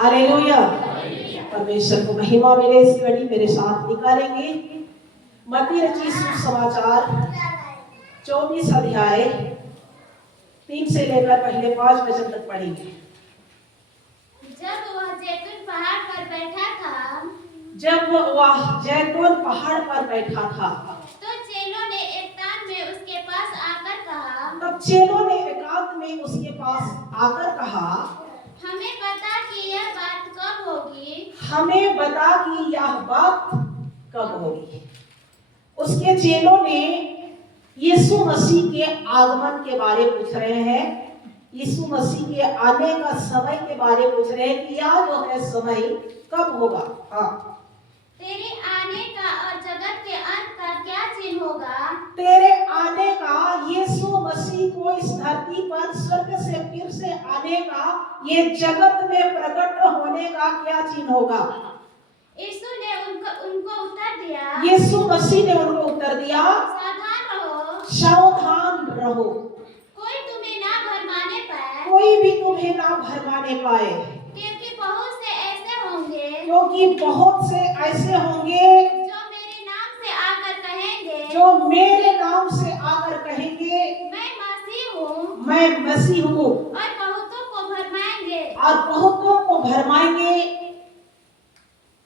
Hallelujah. परमेश्वर को महिमा मिले। इस घड़ी मेरे साथ निकालेंगे मत्ती रचित सुसमाचार 24 अध्याय 3 से लेकर पहले 5 वचन तक पढ़ेंगे। जब वह जैतून पहाड़ पर बैठा था, तो चेलों ने एकांत में उसके पास आकर कहा, हमें बता कि यह बात कब होगी। उसके चेलों ने यीशु मसीह के आगमन के बारे में पूछ रहे हैं, यीशु मसीह के आने का समय के बारे में पूछ रहे हैं कि यह जो है समय कब होगा। तेरे आने का और जगत के अंत का क्या चिन्ह होगा। तेरे आने का, यीशु मसीह को इस धरती पर स्वर्ग से फिर से आने का, ये जगत में प्रकट होने का क्या चिन्ह होगा। यीशु ने उनको उत्तर दिया, यीशु मसीह ने उनको उत्तर दिया, सावधान रहो, कोई भी तुम्हें ना भरमाने पाए, क्योंकि बहुत से ऐसे होंगे जो मेरे नाम से आकर कहेंगे मैं मसीह हूँ, और बहुतों को भरमाएंगे।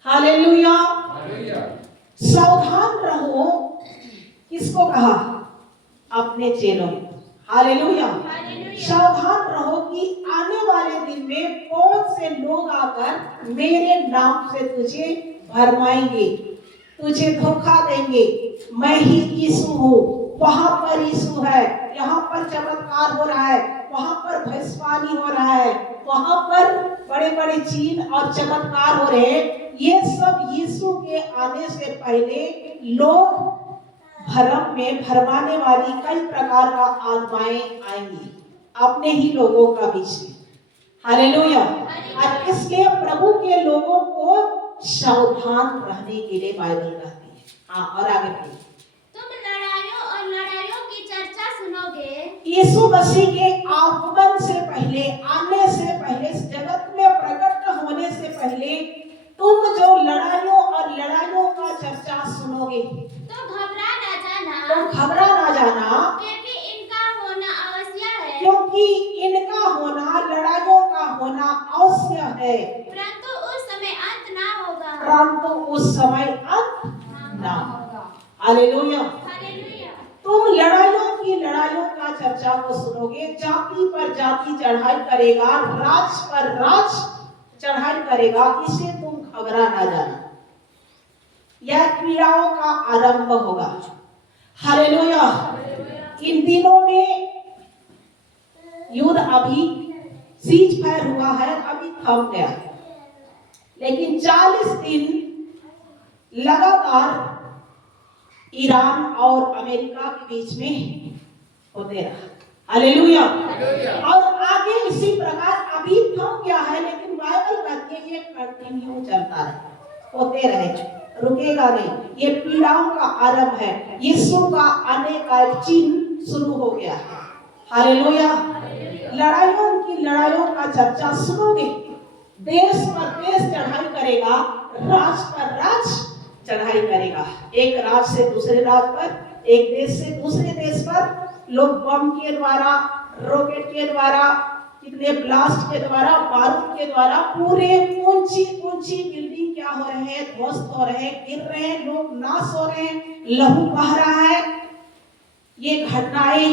हालेलुया। सावधान रहो, किसको कहा? अपने चेलों। हालेलुया। सावधान रहो कि आने वाले दिन में बहुत से लोग आकर मेरे नाम से तुझे भरमाएंगे, तुझे धोखा देंगे। मैं ही यीशु हूँ, वहां पर यीशु है, यहाँ पर चमत्कार हो रहा है, वहां पर भविष्यवाणी हो रहा है, वहां पर बड़े बड़े चिन्ह और चमत्कार हो रहे हैं। ये सब यीशु के आने से पहले लोग भरम में भरमाने वाली कई प्रकार का आत्माएं आएंगी अपने ही लोगों का बीच में। हालेलुया। और इसलिए प्रभु के लोगों को सावधान रहने के लिए बाइबल कहती है। हाँ, और आगे बढ़िए। तुम लड़ाइयों की चर्चा सुनोगे। यीशु मसीह के आगमन से पहले, आने से पहले, जगत में प्रकट होने से पहले तुम जो लड़ाइयों का चर्चा सुनोगे, तो घबरा ना जाना, क्योंकि इनका होना लड़ाइयों का होना अवश्य है, परंतु उस समय अंत ना होगा। हालेलुया। तुम लड़ाइयों का चर्चा को सुनोगे। जाति पर जाति चढ़ाई करेगा, राज पर राज चढ़ाई करेगा, इसे तुम घबरा ना जाना। यह पीड़ाओं का आरंभ होगा। हालेलुया। इन दिनों में युद्ध अभी सीज फायर हुआ है, अभी थम गया, लेकिन 40 दिन लगातार ईरान और अमेरिका के बीच में होते रहा। हालेलुया। और आगे इसी प्रकार अभी थम गया है, लेकिन बाइबल कहती है ये कंटिन्यू चलता रहे, होते रहे, रुकेगा नहीं। ये पीड़ाओं का आरंभ है, यीशु का आने का एक चिन्ह शुरू हो गया है। हालेलुया। लड़ाइयों का चर्चा सुनोगे। देश पर देश चढ़ाई करेगा, राज पर राज चढ़ाई करेगा। एक राज से दूसरे राज पर, एक देश से दूसरे देश पर लोग बम के द्वारा, रॉकेट के द्वारा, कितने ब्लास्ट के द्वारा, बारूद के द्वारा पूरे ऊंची बिल्डिंग क्या हो रहे हैं, ध्वस्त हो रहे हैं, गिर रहे हैं, लोग नाश हो रहे हैं, लहू बह रहा है। ये घटनाएं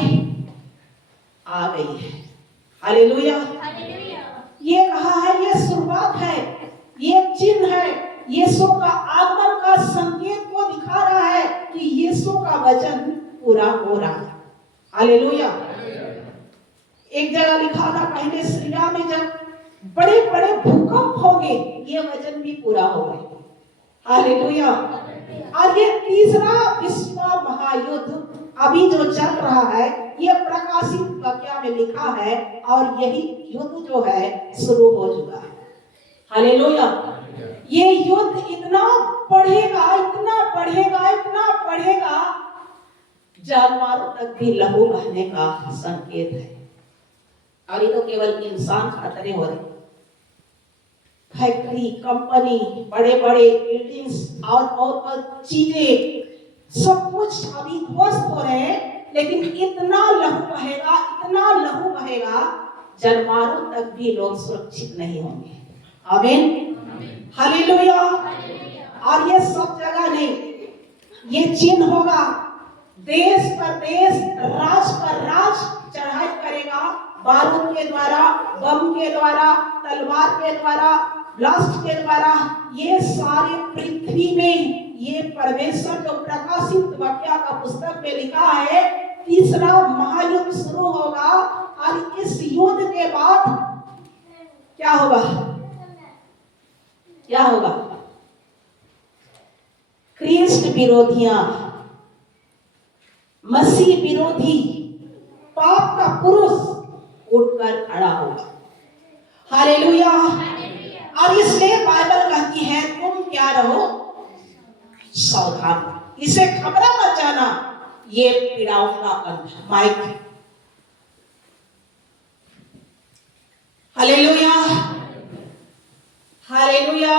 आ गई है। हालेलुया। ये कहा है, ये शुरुआत है, ये चिन्ह है, यीशु का आगमन का संकेत को दिखा रहा है कि यीशु का वचन पूरा हो रहा है। हालेलुया। एक जगह लिखा था, पहले सीरिया में जब बड़े बड़े भूकंप होंगे, ये वचन भी पूरा हो गए। हालेलुया। और ये तीसरा विश्व महायुद्ध अभी जो चल रहा है, ये प्रकाशित वाक्य में लिखा है, और यही युद्ध जो है शुरू हो चुका है। हालेलुया। ये युद्ध इतना बढ़ेगा, जानवरों तक भी लहू बहने का संकेत है। और ये तो केवल इंसान खतरे हो रहे, फैक्ट्री, कंपनी, बड़े बड़े बिल्डिंग्स और चीजें सब कुछ अभी ध्वस्त हो रहे हैं, लेकिन इतना लहू बहेगा जनमानव तक भी लोग सुरक्षित नहीं होंगे। आमीन, हालेलुया। और ये सब जगह नहीं, ये चिन्ह होगा, देश पर देश, राज पर राज चढ़ाई करेगा, बारूद के द्वारा, बम के द्वारा, तलवार के द्वारा, ब्लास्ट के द्वारा। ये सारे पृथ्वी में ये परमेश्वर जो प्रकाशित वाक्य का पुस्तक में लिखा है, तीसरा महायुद्ध शुरू होगा। और इस युद्ध के बाद क्या होगा? क्या होगा? क्रिस्ट विरोधियां, मसीह विरोधी, पाप का पुरुष उठकर खड़ा होगा। हालेलुया। और इसलिए बाइबल कहती है तुम क्या रहो? सावधान, इसे घबरा मत जाना, ये पीड़ाओं का अंत। माइक। हालेलुया, हालेलुया,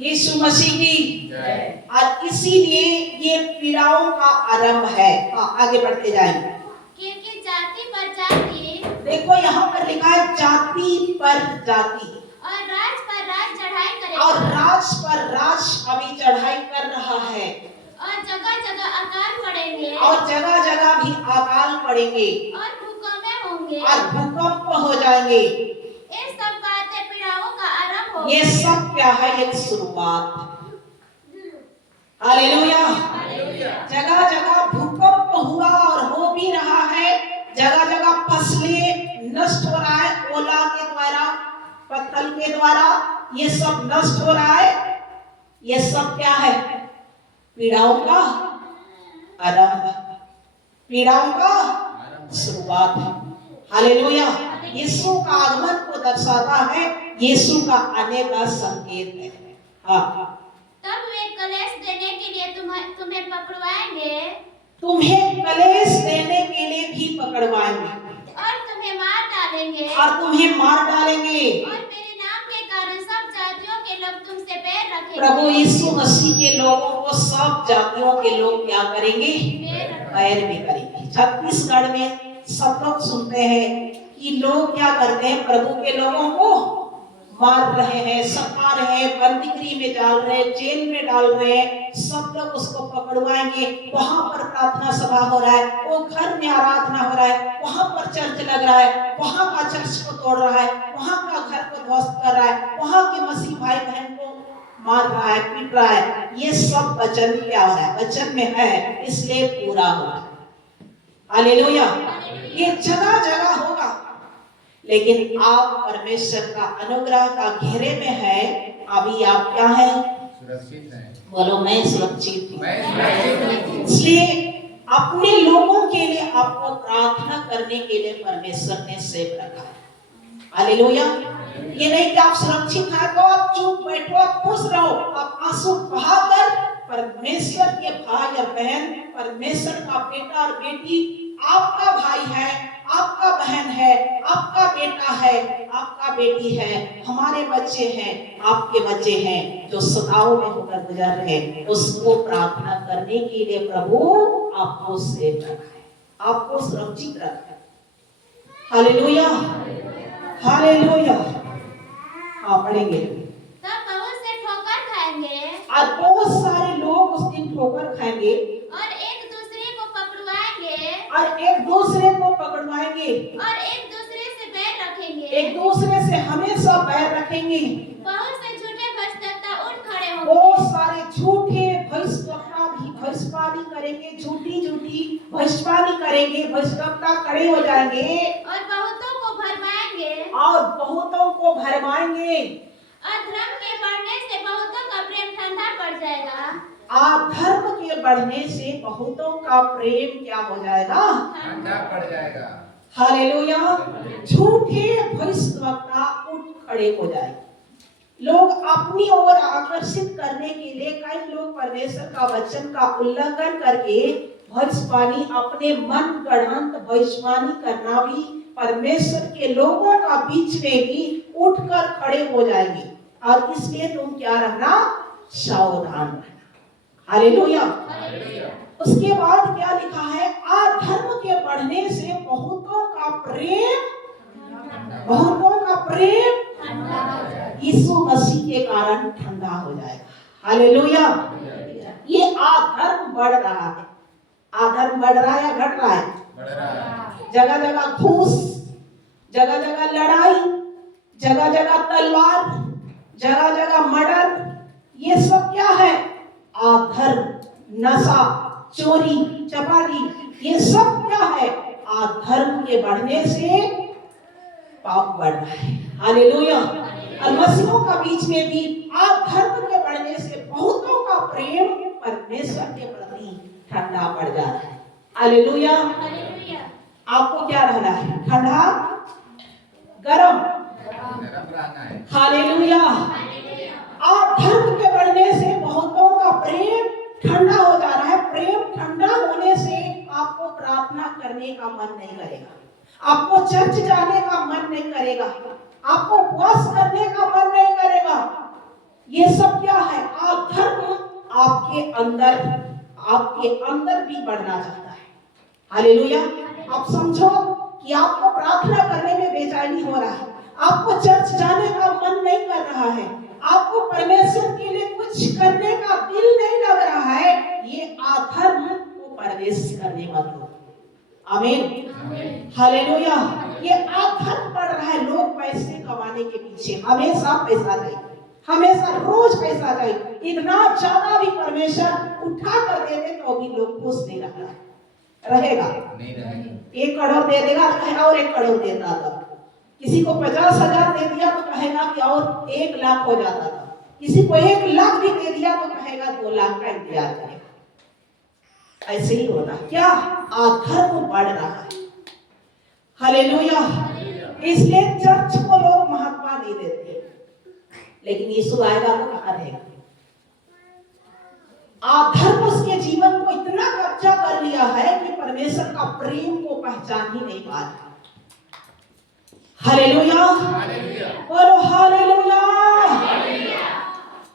यीशु मसीह की जय। और इसीलिए ये पीड़ाओं का आरंभ है। आगे बढ़ते जाएंगे। क्योंकि जाति पर जाति, देखो यहाँ पर लिखा है जाति पर जाति, और राज पर राज चढ़ाई करेगा, और राज पर राज अभी चढ़ाई कर रहा है, और जगह जगह अकाल पड़ेंगे, और जगह जगह भी अकाल पड़ेंगे, और भूकंप होंगे, और भूकंप हो जाएंगे। ये सब बातें पीड़ाओं का आरंभ होगा। ये सब क्या है? एक शुरुआत। हालेलुया। जगह जगह भूकंप हुआ और हो भी रहा है, जगह जगह फसलें नष्ट हो रहा है, ओला के द्वारा, पत्थर के द्वारा, ये सब नष्ट हो रहा है। ये सब क्या है? पीड़ाओं का आरंभ, पीड़ाओं का शुरुआत है। हालेलुया। यीशु का आगमन को दर्शाता है, यीशु का आने का संकेत है। तब वे कलेश देने के लिए तुम्हें पकड़वाएंगे, तुम्हें कलेश देने के लिए भी पकड़वाएंगे, और तुम्हें मार डालेंगे, और तुम्हें मार डालेंगे, और मेरे नाम के कारण सब जातियों के लोग तुमसे बैर रखेंगे। प्रभु यीशु मसीह के लोगों को सब जातियों के लोग क्या करेंगे? बैर भी करेंगे। छत्तीसगढ़ में सब लोग सुनते हैं कि लोग क्या करते हैं, प्रभु के लोगों को मार रहे हैं, सता रहे हैं, बंदीगृह में डाल रहे हैं, जेल में डाल रहे हैं। सब लोग उसको पकड़वाएंगे। वहां पर प्रार्थना सभा हो रहा है, वो घर में आराधना हो रहा है, वहां पर चर्च लग रहा है, वहां का चर्च को तोड़ रहा है, वहां का घर को ध्वस्त कर रहा है, वहां के मसीह भाई बहन को मार रहा है, पीट रहा है। ये सब वचन क्या हो रहा है? वचन में है, इसलिए पूरा हो रहा है। हालेलुया। ये जगह जगह होगा, लेकिन आप परमेश्वर का अनुग्रह का घेरे में है। अभी आप क्या हैं? सुरक्षित हैं। बोलो मैं सुरक्षित हूँ। मैं इसलिए अपने लोगों के लिए आपको प्रार्थना करने के लिए परमेश्वर ने सेव रखा है। हालेलुया। ये नहीं कि आप सुरक्षित हैं तो आप चुप बैठो, आप खुश रहो, आप आंसू बहाकर परमेश्वर के भाई और बहन, परमेश्वर का बेटा और बेटी, आपका भाई है, आपका बहन है, आपका बेटा है, आपका बेटी है, हमारे बच्चे हैं, आपके बच्चे हैं जो सताओं में होकर गुजर रहे हैं, उसको प्रार्थना करने के लिए प्रभु आपको सेव रखा है, आपको सुरक्षित रखा है। Hallelujah, hallelujah. हाँ, पढ़ेंगे। तब बहुत से ठोकर खाएंगे, और बहुत सारे लोग उस दिन ठोकर खाएंगे, और एक दूसरे को पकड़वाएंगे, और एक दूसरे को पकड़वाएंगे, और एक दूसरे से बैर रखेंगे, एक दूसरे से हमेशा बैर रखेंगे। बहुत से झूठे भविष्यवक्ता उठ खड़े होंगे, बहुत सारे झूठे भविष्यवक्ता भी भविष्यवाणी करेंगे, झूठी भविष्यवाणी करेंगे, भविष्यवक्ता खड़े हो जाएंगे, और बहुतों को भरमाएंगे, और बहुतों को भरमाएंगे। और धर्म के बढ़ने से बहुतों का प्रेम ठंडा पड़ जाएगा, धर्म के बढ़ने से बहुतों का प्रेम क्या हो जाएगा? ठंडा पड़ जाएगा। हालेलुया। झूठे भविष्यवक्ता उठ खड़े हो जाएंगे। लोग अपनी ओर आकर्षित करने के लिए कई लोग परमेश्वर का वचन का उल्लंघन करके भविष्यवाणी, अपने मन गढ़ंत भविष्यवाणी करना भी परमेश्वर के लोगों का बीच में भी उठकर खड़े हो जाएंगे। और इसलिए तुम क्या रहना, सावधान रहना। हालेलुया। उसके बाद क्या लिखा है, अधर्म के बढ़ने से बहुतों का प्रेम यीशु मसीह के कारण ठंडा हो जाएगा। हालेलुया। ये अधर्म बढ़ रहा है। अधर्म बढ़ रहा है या घट रहा है? जगह जगह घूस, जगह जगह लड़ाई, जगह जगह तलवार, जगह जगह मर्डर, ये सब क्या है? अधर्म, नशा, चोरी, चपाटी, ये सब क्या है? अधर्म के बढ़ने से पाप बढ़ रहा है। हालेलुया। और मसीहों का बीच में भी अधर्म के बढ़ने से बहुतों का प्रेम परमेश्वर के प्रति ठंडा पड़ जा रहा है। हालेलुया। आपको क्या रहना है? ठंडा, गरम रहना है। हालेलुया। अधर्म के बढ़ने से बहुतों का प्रेम ठंडा हो जा रहा है। प्रेम ठंडा होने से आपको प्रार्थना करने का मन नहीं करेगा, आपको चर्च जाने का मन नहीं करेगा, आपको उपवास करने का मन नहीं करेगा। ये सब क्या है? अधर्म आपके अंदर भी बढ़ना चाहता है। हालेलुया। आप समझो कि आपको प्रार्थना करने में बेचैनी हो रहा है, आपको चर्च जाने का मन नहीं कर रहा है, आपको परमेश्वर के लिए कुछ करने का दिल नहीं लग रहा है। ये अधर्म को प्रवेश करने मत दो। आमीन। हालेलुया। ये अधर्म बढ़ रहा है। लोग पैसे कमाने के पीछे हमेशा पैसा चाहिए, हमेशा रोज पैसा चाहिए। इतना ज्यादा भी परमेश्वर उठा कर दे दे तो भी लोग खुश नहीं रहेगा। 1 करोड़ दे देगा तो कहेगा और 1 करोड़ देता था। किसी को 50,000 दे दिया तो कहेगा कि और 1 लाख हो जाता था। किसी को 1 लाख भी दे दिया तो कहेगा 2 लाख का इंतजार करेगा। ऐसे ही होता है। क्या? अधर्म बढ़ रहा है। हालेलुया। इसलिए चर्च को लोग महत्व नहीं देते, लेकिन यीशु आएगा तो कहाँ रहेगा? अधर्म उसके जीवन को इतना कब्जा कर लिया है कि परमेश्वर का प्रेम को पहचान ही नहीं पा रहा। हालेलुया। बोलो हालेलुया।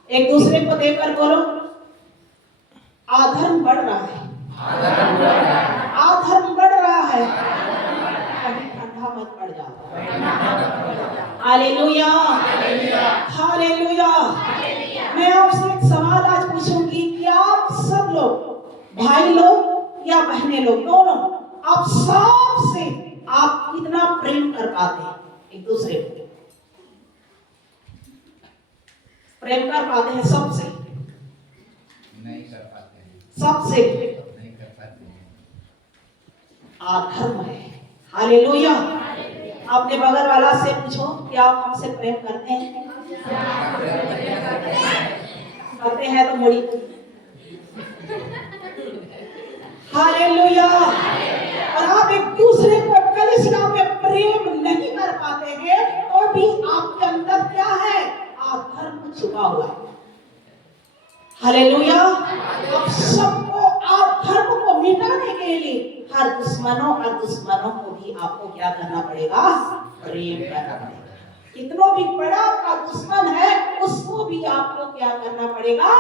एक दूसरे को देखकर बोलो, अधर्म बढ़ रहा है, अधर्म बढ़ रहा है। कभी ठंडा मत पड़ जाओ। हालेलुया। हालेलुया। मैं आपसे एक सवाल आज पूछूंगी कि आप सब लोग, भाई लोग या बहनें लोग, दोनों, आप सबसे आप कितना प्रेम कर पाते हैं? एक दूसरे को प्रेम कर पाते हैं? सबसे नहीं कर पाते हैं। सबसे नहीं कर पाते हैं। अधर्म है। हालेलुया। अपने बगल वाला से पूछो कि आप हमसे प्रेम करते हैं? करते हैं तो मुड़ी। हालेलुया। और आप एक दूसरे को कलीसिया में प्रेम नहीं कर पाते हैं तो भी आपके अंदर क्या है? अधर्म छुपा हुआ है। हालेलुया। आप सबको अधर्म को मिटाने के लिए हर दुश्मनों को भी आपको क्या करना पड़ेगा? प्रेम करना पड़ेगा। कितना भी बड़ा आपका दुश्मन है उसको भी आपको क्या करना पड़ेगा?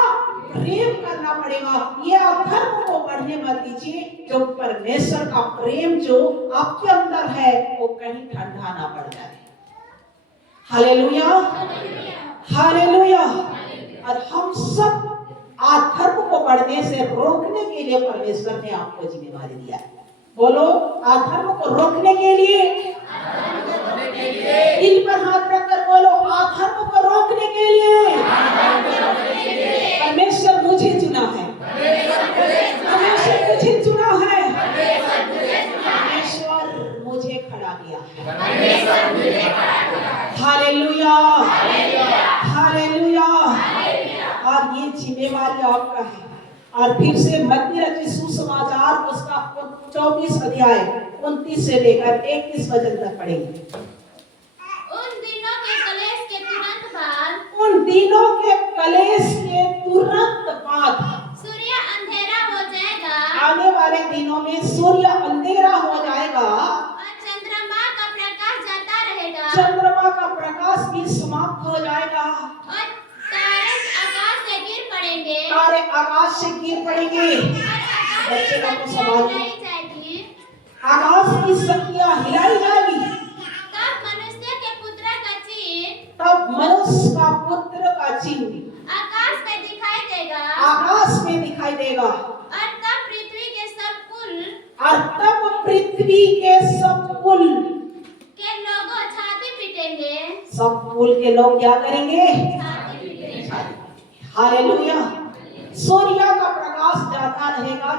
प्रेम करना पड़ेगा। ये अधर्म को बढ़ने मत दीजिए। जो परमेश्वर का प्रेम जो आपके अंदर है वो कहीं ठंडा ना पड़ जाए। हालेलुया। हालेलुया। और हम सब अधर्म को बढ़ने से रोकने के लिए परमेश्वर ने आपको जिम्मेदारी दिया है। बोलो, अधर्म को रोकने के लिए दिल पर हाथ रखकर बोलो, अधर्म को रोकने के लिए परमेश्वर मुझे चुना है। परमेश्वर मुझे चुना है। परमेश्वर मुझे खड़ा किया है। हालेलुया। हालेलुया। और ये जिम्मेवारी आपका है। और फिर से मत्ती रचित सुसमाचार उसका 24 अध्याय 29 से लेकर 31 वचन तक पढ़ेंगे। उन दिनों के कलेश के तुरंत बाद सूर्य अंधेरा हो जाएगा। आने वाले दिनों में सूर्य अंधेरा हो जाएगा और चंद्रमा का प्रकाश जाता रहेगा। चंद्रमा का प्रकाश भी समाप्त हो जाएगा और आकाश से गिर पड़ेंगे। बच्चे लोग को संभाल, हिलाई जाएगी। आकाश की शक्तियां हिलाई जाएगी। तब मनुष्य के पुत्र का चिन्ह तब मनुष्य का पुत्र का चिन्ह आकाश में दिखाई देगा। आकाश में दिखाई देगा। और तब पृथ्वी के सब कुल और तब पृथ्वी के सब कुल के लोगों छाती पीटेंगे। सब कुल के लोग क्या करेंगे? छाती पीटेंगे। हालेलुया। सूर्य का प्रकाश जाता रहेगा,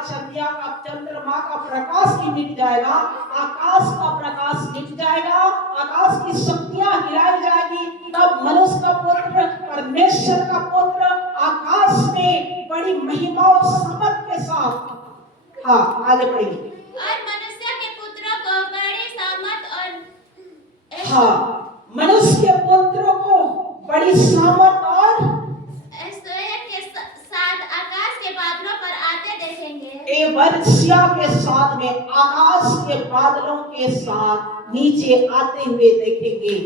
चंद्रमा का प्रकाश भी मिट जाएगा, आकाश का प्रकाश मिट जाएगा, आकाश की शक्तियां हिलाई जाएगी। तब मनुष्य का पुत्र, परमेश्वर का पुत्र आकाश में बड़ी महिमा और सामर्थ के साथ, हाँ आगे बढ़ेंगे। और मनुष्य के पुत्र को बड़ी सामर्थ और हाँ, मनुष्य के पुत्र को बड़ी सामर्थ और ऐश्वर्य के साथ आकाश के बादलों पर आते देखेंगे। वर्षा के साथ में आकाश के बादलों के साथ नीचे आते हुए देखेंगे।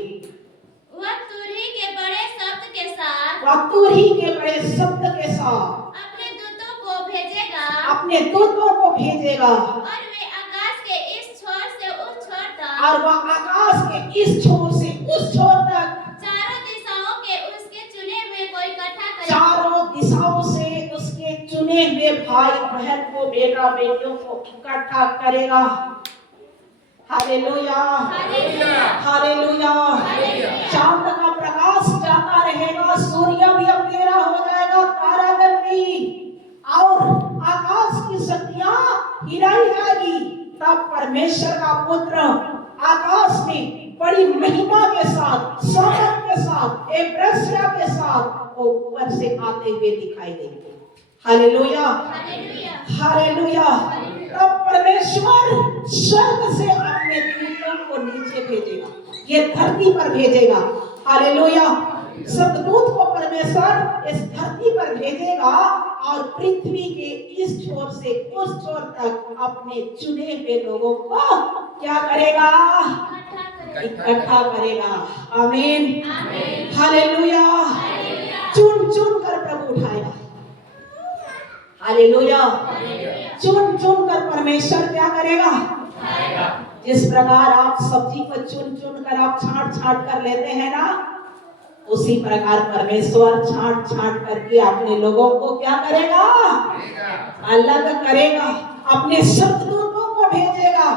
वह तुरही के बड़े शब्द के साथ, वह तुरही के बड़े शब्द के साथ अपने दूतों को भेजेगा। अपने दूतों को भेजेगा। और वे आकाश के इस छोर से उस छोर तक, और वह आकाश के इस छोर से उस छोर तक चारों दिशाओं के उसके चुने हुए को इकट्ठा करेगा। चारों दिशाओं से उसके चुने हुए भाई बहन को, बेटा बेटियों को इकट्ठा करेगा। Hallelujah, hallelujah. चांद का प्रकाश जाता रहेगा, सूर्य भी अंधेरा हो जाएगा, तारागण भी, और आकाश की शक्तियां हिलाई जाएगी। तब परमेश्वर का पुत्र आकाश में बड़ी महिमा के साथ, सामर्थ के साथ, एक वर्षा के साथ वो ऊपर से आते हुए दिखाई देंगे। Hallelujah, hallelujah. हालेलुया। तब परमेश्वर स्वर्ग से अपने दूतों को नीचे भेजेगा, ये धरती पर भेजेगा। हालेलुया। सतदूत को परमेश्वर इस धरती पर भेजेगा और पृथ्वी के इस छोर से उस छोर तक अपने चुने हुए लोगों को क्या करेगा? इकट्ठा करेगा। आमीन, हालेलुया। चुन चुन कर प्रभु उठाएगा। हालेलुया। चुन चुन कर परमेश्वर क्या करेगा? जिस प्रकार आप सब्जी को चुन चुन कर आप छांट छांट कर लेते हैं ना, उसी प्रकार परमेश्वर छांट छांट करके अपने लोगों को क्या करेगा? अलग करेगा। अपने सतदूतों को भेजेगा,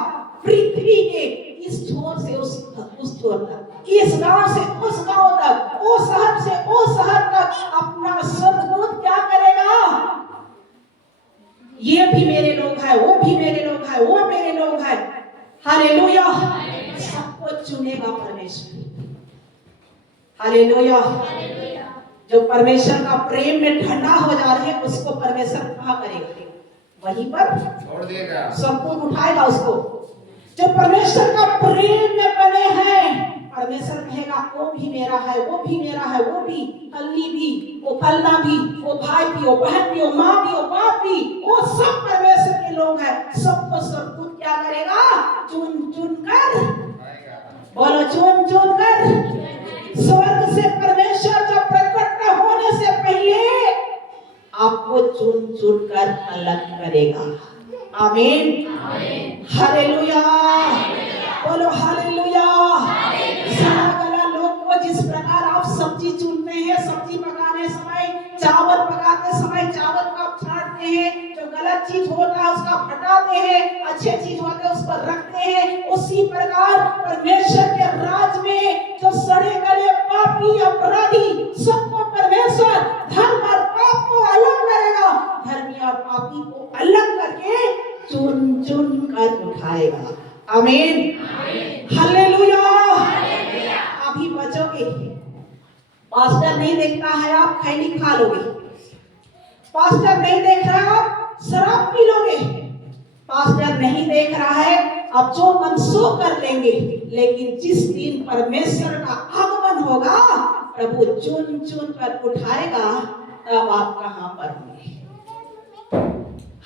पृथ्वी के इस छोर से उस छोर तक, इस गांव से उस गांव तक, उस शहर से उस शहर तक अपना सतदूत क्या करेगा? ये भी मेरे लोग हैं, वो भी मेरे लोग हैं, वो मेरे लोग हैं। हालेलुया। सबको चुनेगा परमेश्वर। हालेलुया। जो परमेश्वर का प्रेम में ठंडा हो जा रहे हैं उसको परमेश्वर कहाँ करेगा? वहीं पर छोड़ देगा, सबको उठाएगा उसको। जो परमेश्वर का प्रेम में बने हैं, परमेश्वर कहेगा वो भी मेरा है, वो भी मेरा है, वो भी, फलनी भी, वो फलना भी, वो भाई भी, वो बहन भी, वो माँ भी, वो बाप भी, वो सब परमेश्वर के लोग हैं। सबको सब क्या करेगा? चुन चुन कर, बोलो चुन चुन कर। स्वर्ग से परमेश्वर जब प्रकट होने से पहले आपको चुन चुन कर अलग करेगा। आमीन, हालेलुया। बोलो हालेलुया। सारा लोग को जिस प्रकार आप सब्जी चुनते हैं, सब्जी पकाने समय, चावल पकाते समय चावल को आप छांटते हैं, जो गलत चीज होता है उसका हटाते हैं, अच्छे चीज होते हैं उस पर रखते हैं, उसी प्रकार परमेश्वर के राज में जो सड़े गले पापी अपराधी सबको परमेश्वर धर्म और पाप को अलग करेगा, धर्मी और पापी को अलग करके चुन चुन कर उठाएगा। आमीन, हालेलुया। अभी बचोगे, पास्टर नहीं देखता है आप खैनी खा लोगे, पास्टर नहीं देख रहा है आप शराब पी लोगे, पास्टर नहीं देख रहा है आप जो मन सो कर लेंगे। लेकिन जिस दिन परमेश्वर का आगमन होगा, प्रभु चुन चुन कर उठाएगा, तब आप कहां पर होंगे?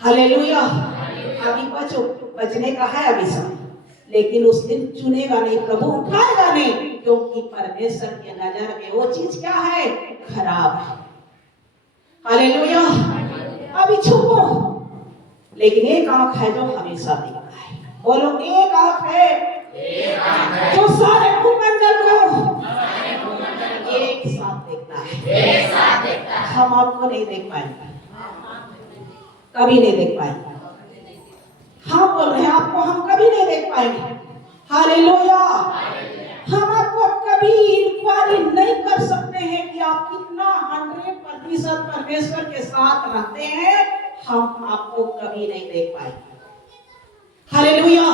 हालेलुया। अभी बचो, बचने का है अभी समय, लेकिन उस दिन चुनेगा नहीं, प्रभु उठाएगा नहीं, क्योंकि परमेश्वर की नजर में वो चीज क्या है? खराब है। हालेलुया। अभी छुपो, लेकिन एक आंख है जो हमेशा देखता है। बोलो एक आंख है जो सारे भूमंडल को एक साथ देखता है। हम आपको नहीं देख पाएंगे, कभी नहीं देख पाएंगे। हाँ बोल रहे हैं, आपको हम कभी नहीं देख पाएंगे। हालेलुया। हम आपको कभी इंक्वायरी नहीं कर सकते हैं कि आप कितना 100% परमेश्वर के साथ रहते हैं। हम आपको कभी नहीं देख पाएंगे। हालेलुया।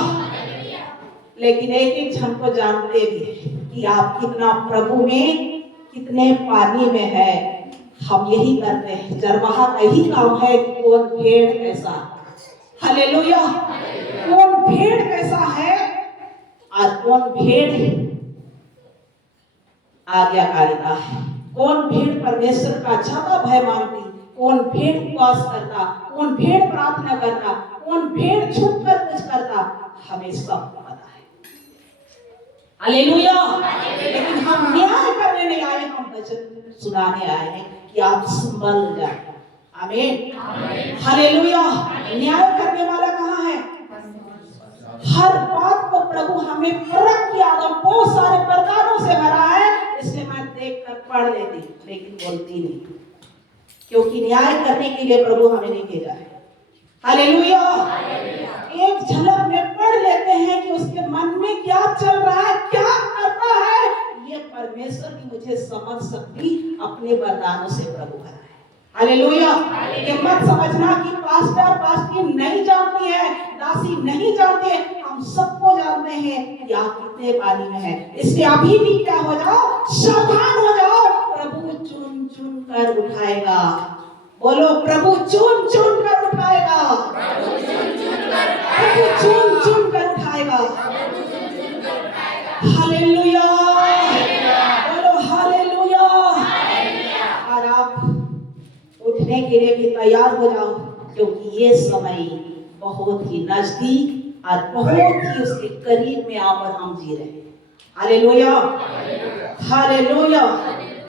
लेकिन एक एक जन को जानते भी हैं कि आप कितना प्रभु में, कितने पानी में है। हम यही करते हैं, चरवाहा का यही काम है कि कौन भेड़ कैसा, हालेलुया, कौन भेड़ कैसा है और कौन भेड़ आज्ञाकारिता है, कौन भेड़ परमेश्वर का ज्यादा भय मानती, कौन भेड़ उपवास करता, कौन भेड़ प्रार्थना करता, कौन भेड़ छुप कर कुछ करता, हमें सब पता है। हालेलुया। लेकिन हम न्याय करने नहीं आए, हम वचन सुनाने आए हैं कि आप संभल जाए। आमीन। हालेलुया। न्याय करने वाला कहाँ है? हर बात को प्रभु हमें परख किया, बहुत सारे वरदानों से भरा है, इसलिए मैं देख कर पढ़ लेती लेकिन बोलती नहीं, क्योंकि न्याय करने के लिए प्रभु हमें नहीं भेजा है। हालेलुया। एक झलक में पढ़ लेते हैं कि उसके मन में क्या चल रहा है, क्या करता है। ये परमेश्वर की मुझे समझ सकती अपने वरदानों से प्रभु भरा है। हालेलुया। ये मत समझना कि पास्टर नहीं जानती है, दासी नहीं जानती है, हम सबको जानते हैं कि आप कितने पानी में हैं। इसलिए अभी भी क्या हो जाओ, सावधान हो जाओ, प्रभु चुन चुन कर उठाएगा। बोलो प्रभु चुन चुन कर उठाएगा, प्रभु चुन चुन कर उठाएगा। हालेलुया। बोलो हालेलुया। और आप उठने के लिए भी तैयार हो जाओ, क्योंकि ये समय बहुत ही नजदीक और बहुत ही उसके करीब में आकर हम जी रहे हैं। हालेलुया। हालेलुया।